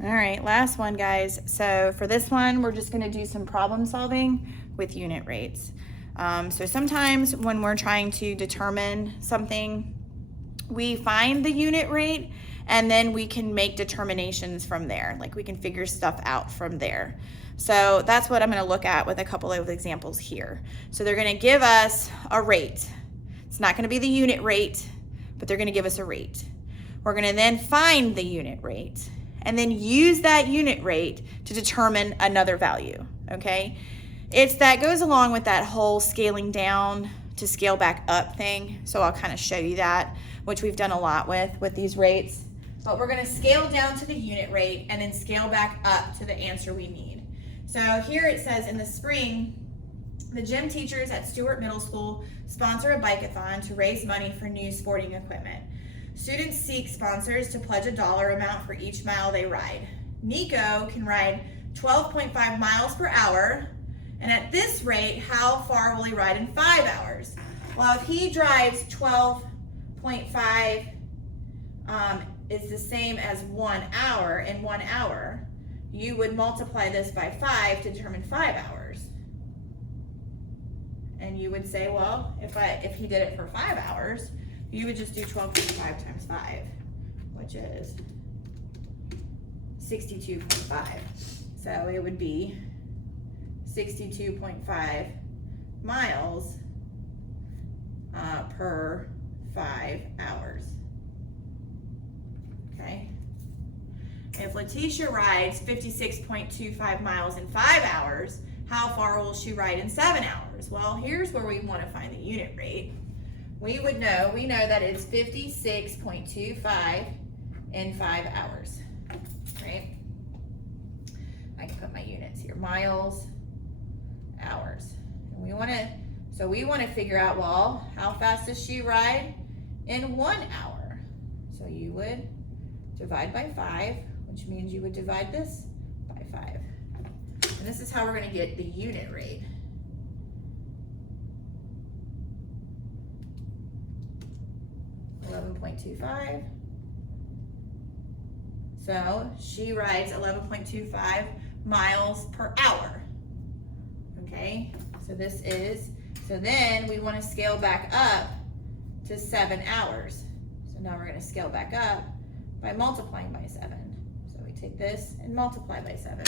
All right, last one, guys. So for this one, we're just gonna do some problem solving with unit rates. So sometimes when we're trying to determine something, we find the unit rate and then we can make determinations from there. Like we can figure stuff out from there. So that's what I'm gonna look at with a couple of examples here. So they're gonna give us a rate. It's not gonna be the unit rate, but they're gonna give us a rate. We're gonna then find the unit rate and then use that unit rate to determine another value, okay? That goes along with that whole scaling down to scale back up thing. So I'll kind of show you that, which we've done a lot with these rates. But we're gonna scale down to the unit rate and then scale back up to the answer we need. So here it says in the spring, the gym teachers at Stewart Middle School sponsor a bike-a-thon to raise money for new sporting equipment. Students seek sponsors to pledge a dollar amount for each mile they ride. Nico can ride 12.5 miles per hour, and at this rate, how far will he ride in 5 hours? Well, if he drives 12.5 is the same as 1 hour in 1 hour, you would multiply this by 5 to determine 5 hours. And you would say, well, if he did it for 5 hours, you would just do 12.5 times 5, which is 62.5. So it would be 62.5 miles per 5 hours. Okay. If Letitia rides 56.25 miles in 5 hours, how far will she ride in 7 hours? Well, here's where we want to find the unit rate. We know that it's 56.25 in 5 hours, right? I can put my units here, miles, hours. And we want to figure out, well, how fast does she ride in 1 hour? So you would divide by 5, which means you would divide this by 5. And this is how we're going to get the unit rate. .25. So she rides 11.25 miles per hour. Okay, so then we want to scale back up to 7 hours. So now we're going to scale back up by multiplying by 7. So we take this and multiply by 7,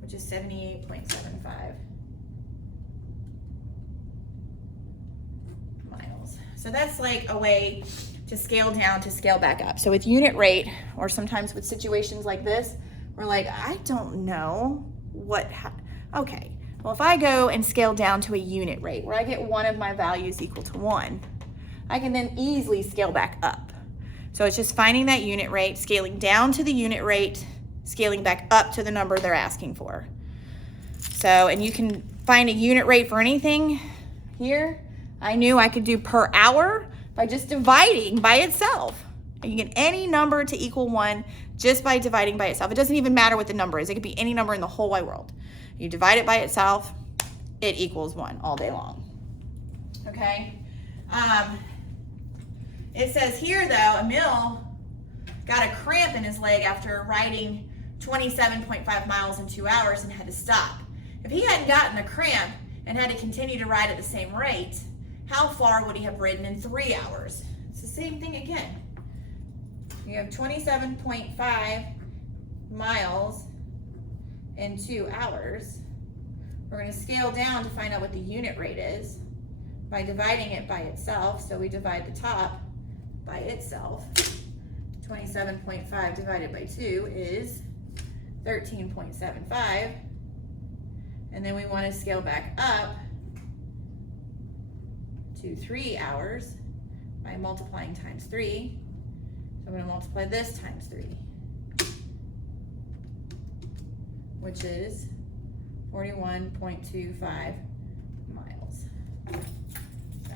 which is 78.75. So that's like a way to scale down to scale back up. So with unit rate, or sometimes with situations like this, we're like, I don't know okay, well, if I go and scale down to a unit rate where I get one of my values equal to 1, I can then easily scale back up. So it's just finding that unit rate, scaling down to the unit rate, scaling back up to the number they're asking for. So, and you can find a unit rate for anything here. I knew I could do per hour by just dividing by itself. You get any number to equal 1 just by dividing by itself. It doesn't even matter what the number is. It could be any number in the whole wide world. You divide it by itself, it equals 1 all day long. Okay? It says here, though, Emil got a cramp in his leg after riding 27.5 miles in 2 hours and had to stop. If he hadn't gotten a cramp and had to continue to ride at the same rate, how far would he have ridden in 3 hours? It's the same thing again. You have 27.5 miles in 2 hours. We're going to scale down to find out what the unit rate is by dividing it by itself. So we divide the top by itself. 27.5 divided by 2 is 13.75. And then we want to scale back up to 3 hours by multiplying times 3. So I'm going to multiply this times 3, which is 41.25 miles. So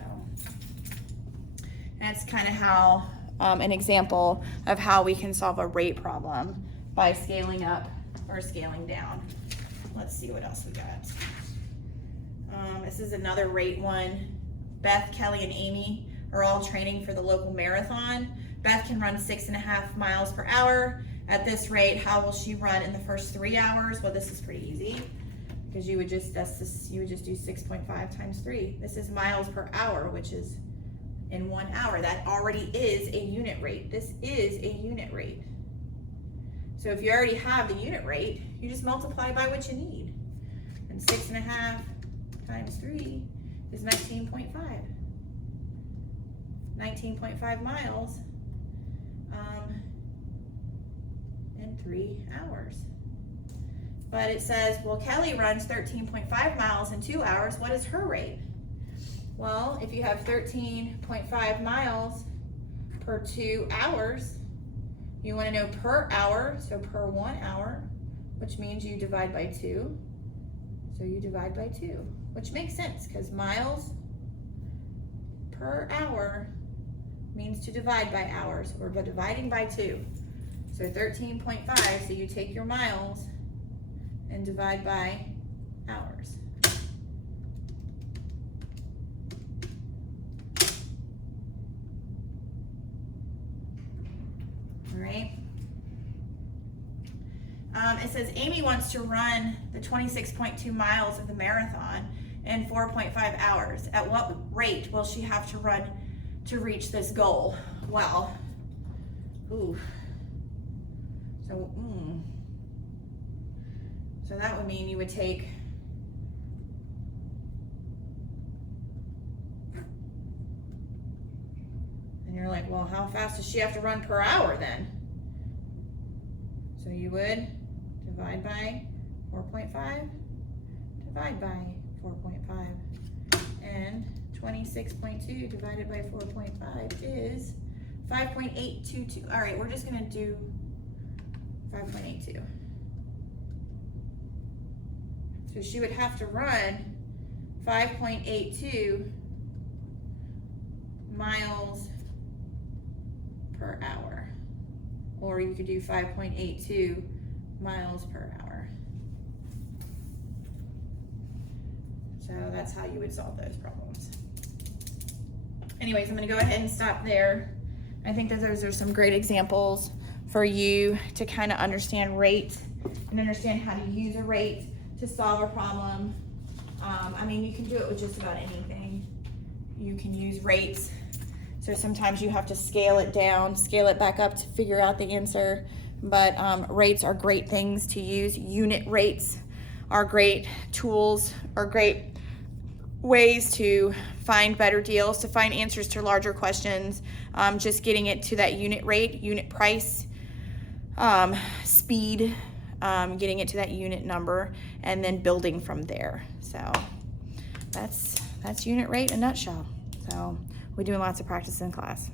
that's kind of how an example of how we can solve a rate problem by scaling up or scaling down. Let's see what else we got. This is another rate one. Beth, Kelly, and Amy are all training for the local marathon. Beth can run 6.5 miles per hour. At this rate, how will she run in the first 3 hours? Well, this is pretty easy because you would just do 6.5 times 3. This is miles per hour, which is in 1 hour. That already is a unit rate. This is a unit rate. So if you already have the unit rate, you just multiply by what you need. And 6.5 times 3 is 19.5. 19.5 miles in 3 hours. But it says, well, Kelly runs 13.5 miles in 2 hours. What is her rate? Well, if you have 13.5 miles per 2 hours, you want to know per hour, so per 1 hour, which means you divide by 2. So you divide by 2, which makes sense because miles per hour means to divide by hours, or by dividing by 2. So 13.5, so you take your miles and divide by hours. All right. It says Amy wants to run the 26.2 miles of the marathon in 4.5 hours. At what rate will she have to run to reach this goal? Well, so that would mean you would take and you're like, well, how fast does she have to run per hour then? So you would divide by 4.5, divide by 4.5, and 26.2 divided by 4.5 is 5.822. All right, we're just gonna do 5.82. So she would have to run 5.82 miles per hour. Or you could do 5.82 miles per hour. So that's how you would solve those problems. Anyways, I'm gonna go ahead and stop there. I think that those are some great examples for you to kind of understand rate and understand how to use a rate to solve a problem. I mean, you can do it with just about anything. You can use rates. So sometimes you have to scale it down, scale it back up to figure out the answer. But rates are great things to use. Unit rates are great tools, are great ways to find better deals, to find answers to larger questions. Just getting it to that unit rate, unit price, speed, getting it to that unit number, and then building from there. So that's unit rate in a nutshell. So we're doing lots of practice in class.